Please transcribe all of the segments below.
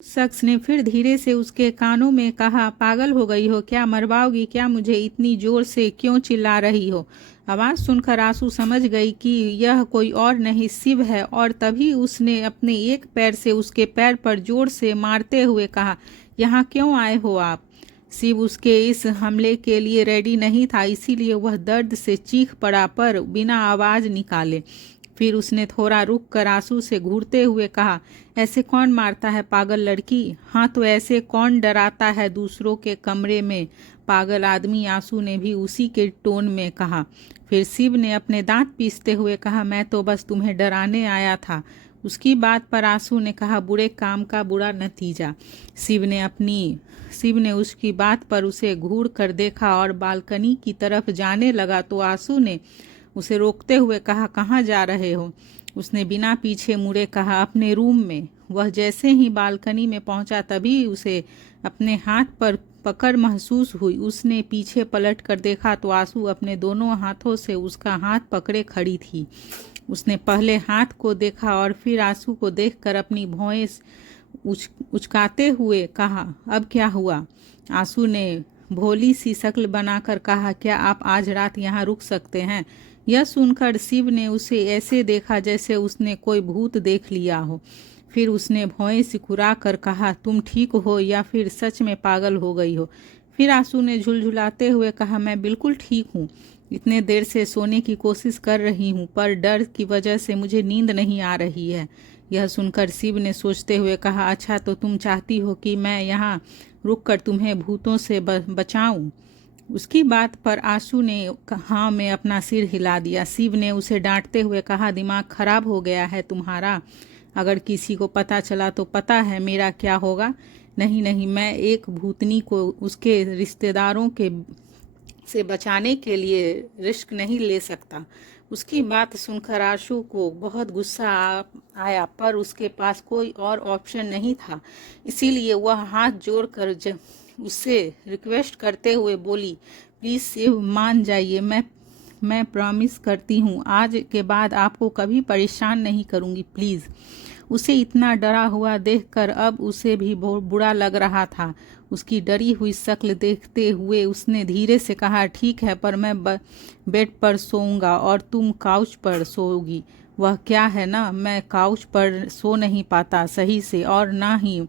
शख्स ने फिर धीरे से उसके कानों में कहा, पागल हो गई हो क्या? मरवाओगी क्या मुझे? इतनी जोर से क्यों चिल्ला रही हो? आवाज़ सुनकर आंसू समझ गई कि यह कोई और नहीं शिव है, और तभी उसने अपने एक पैर से उसके पैर पर जोर से मारते हुए कहा, यहाँ क्यों आए हो आप? शिव उसके इस हमले के लिए रेडी नहीं था, इसीलिए वह दर्द से चीख पड़ा पर बिना आवाज़ निकाले। फिर उसने थोड़ा रुक कर आंसू से घूरते हुए कहा, ऐसे कौन मारता है पागल लड़की? हाँ तो ऐसे कौन डराता है दूसरों के कमरे में पागल आदमी? आंसू ने भी उसी के टोन में कहा। फिर शिव ने अपने दांत पीसते हुए कहा, मैं तो बस तुम्हें डराने आया था। उसकी बात पर आंसू ने कहा, बुरे काम का बुरा नतीजा। शिव ने उसकी बात पर उसे घूर कर देखा और बालकनी की तरफ जाने लगा तो आंसू ने उसे रोकते हुए कहा, कहाँ जा रहे हो? उसने बिना पीछे मुड़े कहा, अपने रूम में। वह जैसे ही बालकनी में पहुंचा तभी उसे अपने हाथ पर पकड़ महसूस हुई। उसने पीछे पलट कर देखा तो आंसू अपने दोनों हाथों से उसका हाथ पकड़े खड़ी थी। उसने पहले हाथ को देखा और फिर आंसू को देखकर अपनी भौहें उचकाते हुए कहा, अब क्या हुआ? आंसू ने भोली सी शक्ल बनाकर कहा, क्या आप आज रात यहाँ रुक सकते हैं? यह सुनकर शिव ने उसे ऐसे देखा जैसे उसने कोई भूत देख लिया हो। फिर उसने भौएं सिकुड़ा कर कहा, तुम ठीक हो या फिर सच में पागल हो गई हो? फिर आंसू ने झुलझुलाते हुए कहा, मैं बिल्कुल ठीक हूँ। इतने देर से सोने की कोशिश कर रही हूँ पर डर की वजह से मुझे नींद नहीं आ रही है। यह सुनकर शिव ने सोचते हुए कहा, अच्छा तो तुम चाहती हो कि मैं यहाँ रुककर तुम्हें भूतों से बचाऊं? उसकी बात पर आंसू ने हाँ में अपना सिर हिला दिया। शिव ने उसे डांटते हुए कहा, दिमाग खराब हो गया है तुम्हारा? अगर किसी को पता चला तो पता है मेरा क्या होगा? नहीं नहीं, मैं एक भूतनी को उसके रिश्तेदारों के से बचाने के लिए रिस्क नहीं ले सकता। उसकी बात सुनकर आशु को बहुत गुस्सा आया पर उसके पास कोई और ऑप्शन नहीं था, इसीलिए वह हाथ जोड़कर उससे रिक्वेस्ट करते हुए बोली, प्लीज़ शिव मान जाइए, मैं प्रॉमिस करती हूँ आज के बाद आपको कभी परेशान नहीं करूँगी, प्लीज़। उसे इतना डरा हुआ देखकर अब उसे भी बहुत बुरा लग रहा था। उसकी डरी हुई शक्ल देखते हुए उसने धीरे से कहा, ठीक है पर मैं बेड पर सोऊंगा और तुम काउच पर सोओगी। वह क्या है ना, मैं काउच पर सो नहीं पाता सही से और ना ही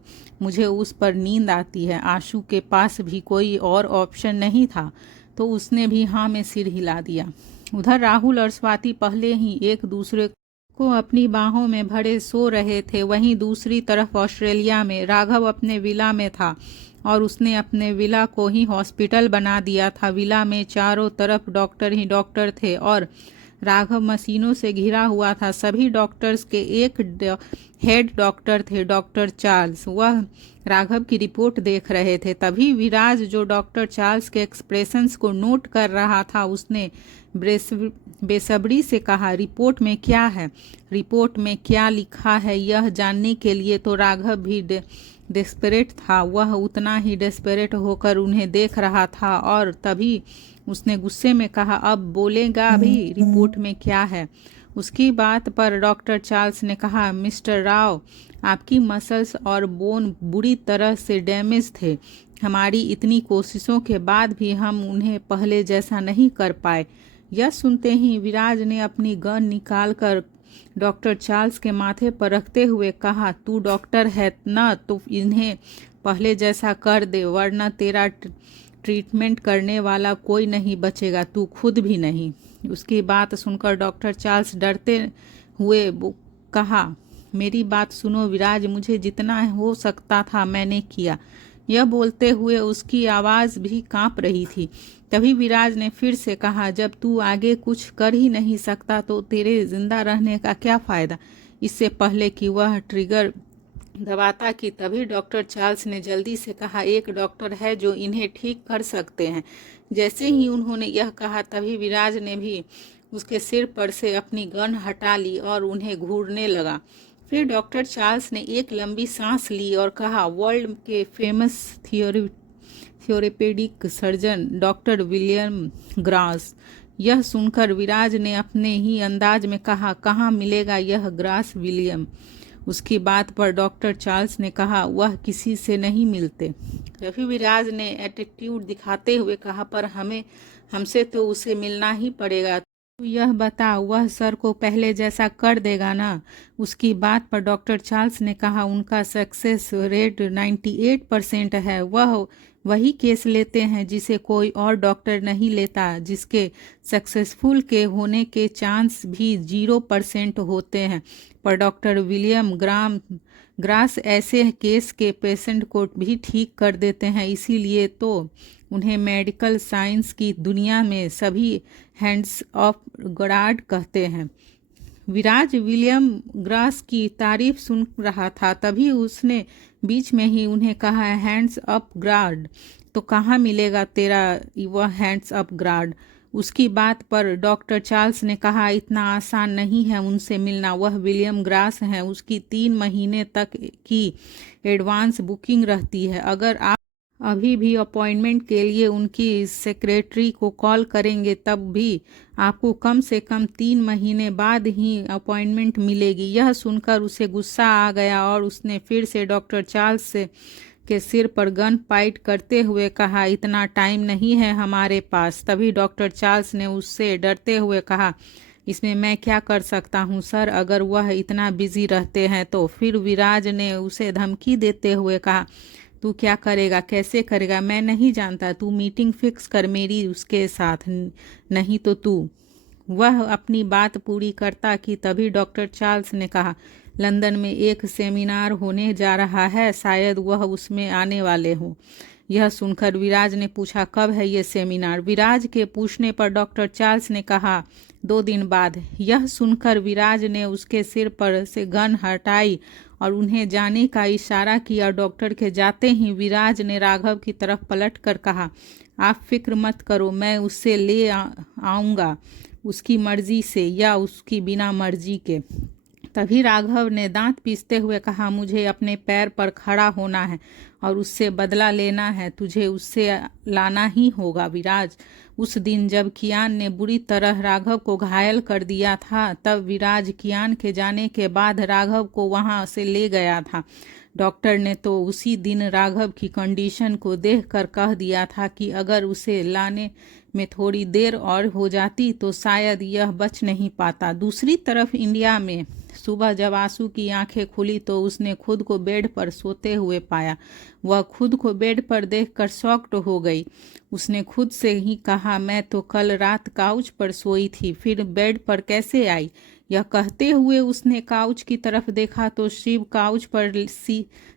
मुझे उस पर नींद आती है। आशु के पास भी कोई और ऑप्शन नहीं था तो उसने भी हाँ में सिर हिला दिया। उधर राहुल और स्वाति पहले ही एक दूसरे को अपनी बाहों में भरे सो रहे थे। वहीं दूसरी तरफ ऑस्ट्रेलिया में राघव अपने विला में था और उसने अपने विला को ही हॉस्पिटल बना दिया था। विला में चारों तरफ डॉक्टर ही डॉक्टर थे और राघव मशीनों से घिरा हुआ था। सभी डॉक्टर्स के एक हेड डॉक्टर थे, डॉक्टर चार्ल्स। वह राघव की रिपोर्ट देख रहे थे। तभी विराज, जो डॉक्टर चार्ल्स के एक्सप्रेशंस को नोट कर रहा था, उसने बेसब्री से कहा, रिपोर्ट में क्या है? रिपोर्ट में क्या लिखा है यह जानने के लिए तो राघव भी डेस्परेट था। वह उतना ही डेस्परेट होकर उन्हें देख रहा था और तभी उसने गुस्से में कहा, अब बोलेगा भी रिपोर्ट में क्या है? उसकी बात पर डॉक्टर चार्ल्स ने कहा, मिस्टर राव, आपकी मसल्स और बोन बुरी तरह से डैमेज थे। हमारी इतनी कोशिशों के बाद भी हम उन्हें पहले जैसा नहीं कर पाए। यह सुनते ही विराज ने अपनी गन निकालकर डॉक्टर चार्ल्स के माथे पर रखते हुए कहा, तू डॉक्टर है ना, तो इन्हें पहले जैसा कर दे वरना तेरा ट्रीटमेंट करने वाला कोई नहीं बचेगा, तू खुद भी नहीं। उसकी बात सुनकर डॉक्टर चार्ल्स डरते हुए कहा, मेरी बात सुनो विराज, मुझे जितना हो सकता था मैंने किया। यह बोलते हुए उसकी आवाज़ भी कांप रही थी। तभी विराज ने फिर से कहा, जब तू आगे कुछ कर ही नहीं सकता तो तेरे जिंदा रहने का क्या फ़ायदा? इससे पहले कि वह ट्रिगर दबाता कि तभी डॉक्टर चार्ल्स ने जल्दी से कहा, एक डॉक्टर है जो इन्हें ठीक कर सकते हैं। जैसे ही उन्होंने यह कहा तभी विराज ने भी उसके सिर पर से अपनी गन हटा ली और उन्हें घूरने लगा। फिर डॉक्टर चार्ल्स ने एक लंबी सांस ली और कहा, वर्ल्ड के famous orthopaedic surgeon doctor William Grass. यह सुनकर विराज ने अपने ही अंदाज में कहा, कहाँ मिलेगा यह ग्रास विलियम? उसकी बात पर डॉक्टर चार्ल्स ने कहा, वह किसी से नहीं मिलते। रवि विराज ने एटीट्यूड दिखाते हुए कहा, पर हमसे तो उसे मिलना ही पड़ेगा। तू यह बता, वह सर को पहले जैसा कर देगा ना? उसकी बात पर डॉक्टर चार्ल्स ने कहा, उनका सक्सेस रेट 98% है। वह वही केस लेते हैं जिसे कोई और डॉक्टर नहीं लेता, जिसके सक्सेसफुल के होने के चांस भी 0% होते हैं। पर डॉक्टर विलियम ग्रास ऐसे केस के पेशेंट को भी ठीक कर देते हैं, इसीलिए तो उन्हें मेडिकल साइंस की दुनिया में सभी हैंड्स ऑफ गॉड कहते हैं। विराज विलियम ग्रास की तारीफ सुन रहा था, तभी उसने बीच में ही उन्हें कहा, हैंड्स अप गॉड तो कहाँ मिलेगा तेरा वह हैंड्स अप गॉड? उसकी बात पर डॉक्टर चार्ल्स ने कहा, इतना आसान नहीं है उनसे मिलना। वह विलियम ग्रास हैं, उसकी 3 महीने तक की एडवांस बुकिंग रहती है। अगर आप अभी भी अपॉइंटमेंट के लिए उनकी सेक्रेटरी को कॉल करेंगे, तब भी आपको कम से कम 3 महीने बाद ही अपॉइंटमेंट मिलेगी। यह सुनकर उसे गुस्सा आ गया और उसने फिर से डॉक्टर चार्ल्स के सिर पर गन पॉइंट करते हुए कहा, इतना टाइम नहीं है हमारे पास। तभी डॉक्टर चार्ल्स ने उससे डरते हुए कहा, इसमें मैं क्या कर सकता हूँ सर? अगर वह इतना बिजी रहते हैं तो? फिर विराज ने उसे धमकी देते हुए कहा, तू क्या करेगा, कैसे करेगा, मैं नहीं जानता। तू मीटिंग फिक्स कर मेरी उसके साथ, नहीं तो तू। वह अपनी बात पूरी करता कि तभी डॉक्टर चार्ल्स ने कहा, लंदन में एक सेमिनार होने जा रहा है, शायद वह उसमें आने वाले हों। यह सुनकर विराज ने पूछा, कब है ये सेमिनार? विराज के पूछने पर डॉक्टर चार्ल्स ने कहा, 2 दिन बाद। यह सुनकर विराज ने उसके सिर पर से गन हटाई और उन्हें जाने का इशारा किया। डॉक्टर के जाते ही विराज ने राघव की तरफ पलट कर कहा, आप फिक्र मत करो, मैं उससे ले आऊँगा, उसकी मर्जी से या उसकी बिना मर्जी के। तभी राघव ने दांत पीसते हुए कहा, मुझे अपने पैर पर खड़ा होना है और उससे बदला लेना है। तुझे उससे लाना ही होगा विराज। उस दिन जब कियान ने बुरी तरह राघव को घायल कर दिया था, तब विराज कियान के जाने के बाद राघव को वहां से ले गया था। डॉक्टर ने तो उसी दिन राघव की कंडीशन को देखकर कह दिया था कि अगर उसे लाने में थोड़ी देर और हो जाती तो शायद यह बच नहीं पाता। दूसरी तरफ इंडिया में सुबह जब आंसू की आंखें खुली तो उसने खुद को बेड पर सोते हुए पाया। वह खुद को बेड पर देखकर शॉक्ड हो गई। उसने खुद से ही कहा, मैं तो कल रात काउच पर सोई थी, फिर बेड पर कैसे आई? यह कहते हुए उसने काउच की तरफ देखा तो शिव काउच पर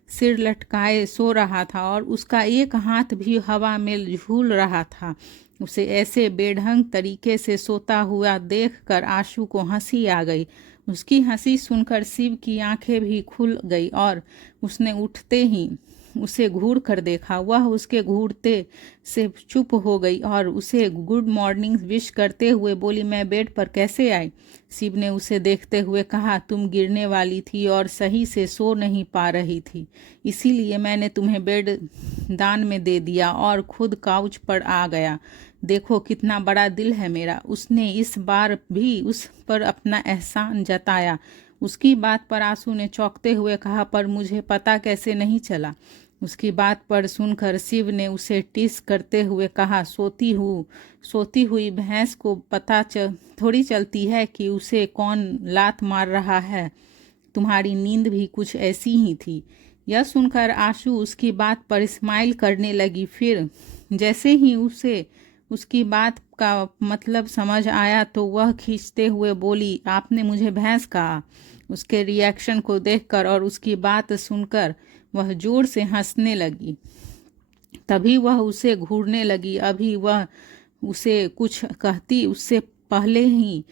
सिर लटकाए सो रहा था और उसका एक हाथ भी हवा में झूल रहा था। उसे ऐसे बेढंग तरीके से सोता हुआ देखकर आशु को हंसी आ गई। उसकी हंसी सुनकर शिव की आंखें भी खुल गई और उसने उठते ही उसे घूर कर देखा। वह उसके घूरते से चुप हो गई और उसे गुड मॉर्निंग विश करते हुए बोली, मैं बेड पर कैसे आई? शिव ने उसे देखते हुए कहा, तुम गिरने वाली थी और सही से सो नहीं पा रही थी, इसीलिए मैंने तुम्हें बेड दान में दे दिया और खुद काउच पर आ गया। देखो कितना बड़ा दिल है मेरा। उसने इस बार भी उस पर अपना एहसान जताया। उसकी बात पर आंसू ने चौंकते हुए कहा, पर मुझे पता कैसे नहीं चला? उसकी बात पर सुनकर शिव ने उसे टिस करते हुए कहा, सोती हुई भैंस को पता थोड़ी चलती है कि उसे कौन लात मार रहा है। तुम्हारी नींद भी कुछ ऐसी ही थी। यह सुनकर आशु उसकी बात पर स्माइल करने लगी। फिर जैसे ही उसे उसकी बात का मतलब समझ आया तो वह खींचते हुए बोली, आपने मुझे भैंस कहा? उसके रिएक्शन को देखकर और उसकी बात सुनकर वह जोर से हंसने लगी। तभी वह उसे घूरने लगी। अभी वह उसे कुछ कहती उससे पहले ही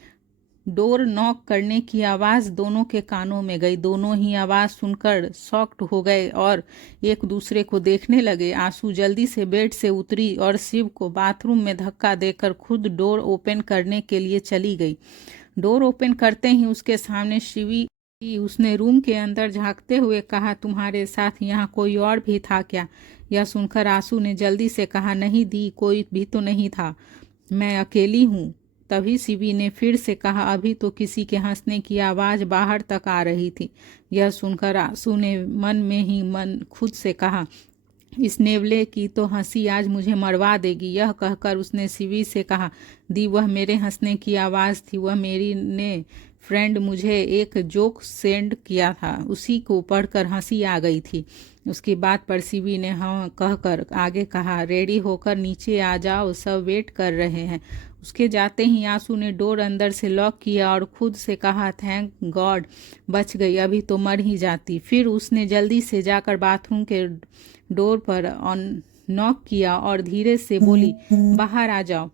डोर नॉक करने की आवाज़ दोनों के कानों में गई। दोनों ही आवाज़ सुनकर शॉक्ड हो गए और एक दूसरे को देखने लगे। आंसू जल्दी से बेड से उतरी और शिव को बाथरूम में धक्का देकर खुद डोर ओपन करने के लिए चली गई। डोर ओपन करते ही उसके सामने शिवी। उसने रूम के अंदर झांकते हुए कहा, तुम्हारे साथ यहाँ कोई और भी था क्या? यह सुनकर आंसू ने जल्दी से कहा, नहीं दी, कोई भी तो नहीं था, मैं अकेली हूँ। तभी शिवी ने फिर से कहा, अभी तो किसी के हंसने की आवाज़ बाहर तक आ रही थी। यह सुनकर आंसू ने मन में ही मन खुद से कहा, इस नेवले की तो हंसी आज मुझे मरवा देगी। यह कहकर उसने शिवी से कहा, दी वह मेरे हंसने की आवाज़ थी, वह मेरी ने फ्रेंड मुझे एक जोक सेंड किया था, उसी को पढ़कर हंसी आ गई थी। उसकी बात पर शिवी ने हाँ कहकर आगे कहा, रेडी होकर नीचे आ जाओ, सब वेट कर रहे हैं। उसके जाते ही आंसू ने डोर अंदर से लॉक किया और खुद से कहा, थैंक गॉड बच गई, अभी तो मर ही जाती। फिर उसने जल्दी से जाकर बाथरूम के डोर पर ऑन नॉक किया और धीरे से बोली, बाहर आ जाओ।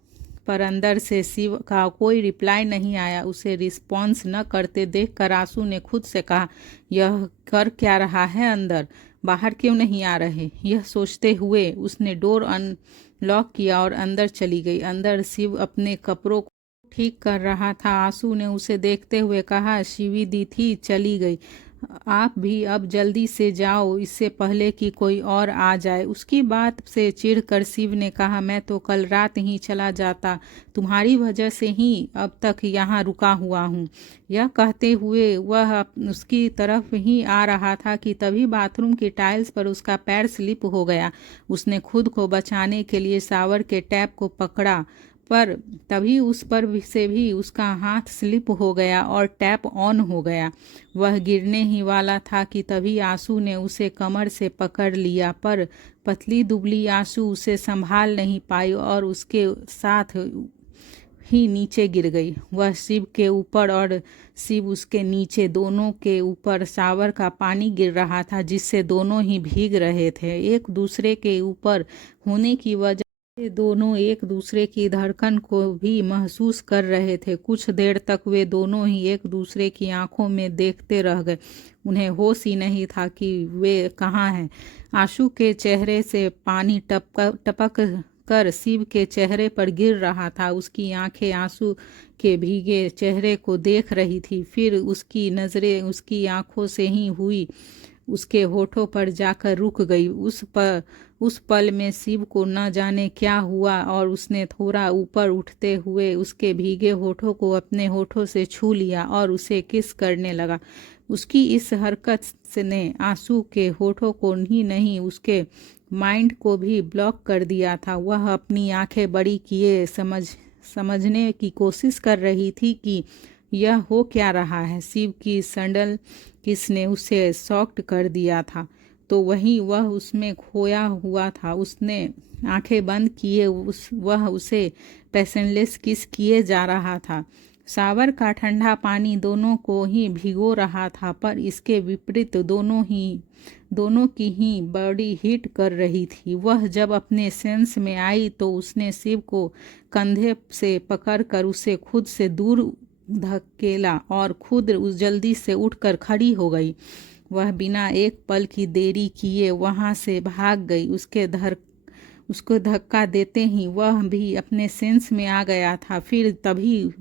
पर अंदर से शिव का कोई रिप्लाई नहीं आया। उसे रिस्पॉन्स न करते देखकर आंसू ने खुद से कहा, यह कर क्या रहा है अंदर, बाहर क्यों नहीं आ रहे। यह सोचते हुए उसने डोर अनलॉक किया और अंदर चली गई। अंदर शिव अपने कपड़ों को ठीक कर रहा था। आंसू ने उसे देखते हुए कहा, शिवी दी थी चली गई, आप भी अब जल्दी से जाओ, इससे पहले कि कोई और आ जाए। उसकी बात से चिढ़कर शिव ने कहा, मैं तो कल रात ही चला जाता, तुम्हारी वजह से ही अब तक यहाँ रुका हुआ हूँ। यह कहते हुए वह उसकी तरफ ही आ रहा था कि तभी बाथरूम की टाइल्स पर उसका पैर स्लिप हो गया। उसने खुद को बचाने के लिए शावर के टैप को पकड़ा, पर तभी उस पर से भी उसका हाथ स्लिप हो गया और टैप ऑन हो गया। वह गिरने ही वाला था कि तभी आंसू ने उसे कमर से पकड़ लिया, पर पतली दुबली आंसू उसे संभाल नहीं पाई और उसके साथ ही नीचे गिर गई। वह शिव के ऊपर और शिव उसके नीचे, दोनों के ऊपर शावर का पानी गिर रहा था, जिससे दोनों ही भीग रहे थे। एक दूसरे के ऊपर होने की वजह से दोनों एक दूसरे की धड़कन को भी महसूस कर रहे थे। कुछ देर तक वे दोनों ही एक दूसरे की आंखों में देखते रह गए। उन्हें होश ही नहीं था कि वे कहाँ हैं। आंसू के चेहरे से पानी टपक कर शिव के चेहरे पर गिर रहा था। उसकी आंखें आंसू के भीगे चेहरे को देख रही थी। फिर उसकी नज़रें उसकी आंखों से ही हुई उसके होठों पर जाकर रुक गई। उस पल में शिव को न जाने क्या हुआ और उसने थोड़ा ऊपर उठते हुए उसके भीगे होठों को अपने होठों से छू लिया और उसे किस करने लगा। उसकी इस हरकत ने आंसू के होठों को ही नहीं, उसके माइंड को भी ब्लॉक कर दिया था। वह अपनी आंखें बड़ी किए समझने की कोशिश कर रही थी कि यह हो क्या रहा है। शिव की सडन किस ने उसे शॉक्ड कर दिया था, तो वहीं वह उसमें खोया हुआ था। उसने आंखें बंद किए वह उसे पैशनलेस किस किए जा रहा था। शावर का ठंडा पानी दोनों को ही भिगो रहा था, पर इसके विपरीत दोनों की ही बॉडी हीट कर रही थी। वह जब अपने सेंस में आई तो उसने शिव को कंधे से पकड़कर उसे खुद से दूर धकेला और खुद उस जल्दी से उठकर खड़ी हो गई। वह बिना एक पल की देरी किए वहां से भाग गई। उसको धक्का देते ही वह भी अपने सेंस में आ गया था। फिर तभी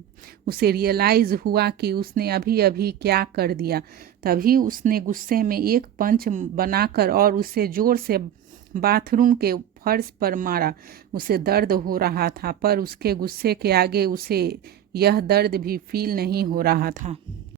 उसे रियलाइज हुआ कि उसने अभी अभी क्या कर दिया। तभी उसने गुस्से में एक पंच बनाकर और उसे जोर से बाथरूम के फर्श पर मारा। उसे दर्द हो रहा था, पर उसके गुस्से के आगे उसे यह दर्द भी फील नहीं हो रहा था।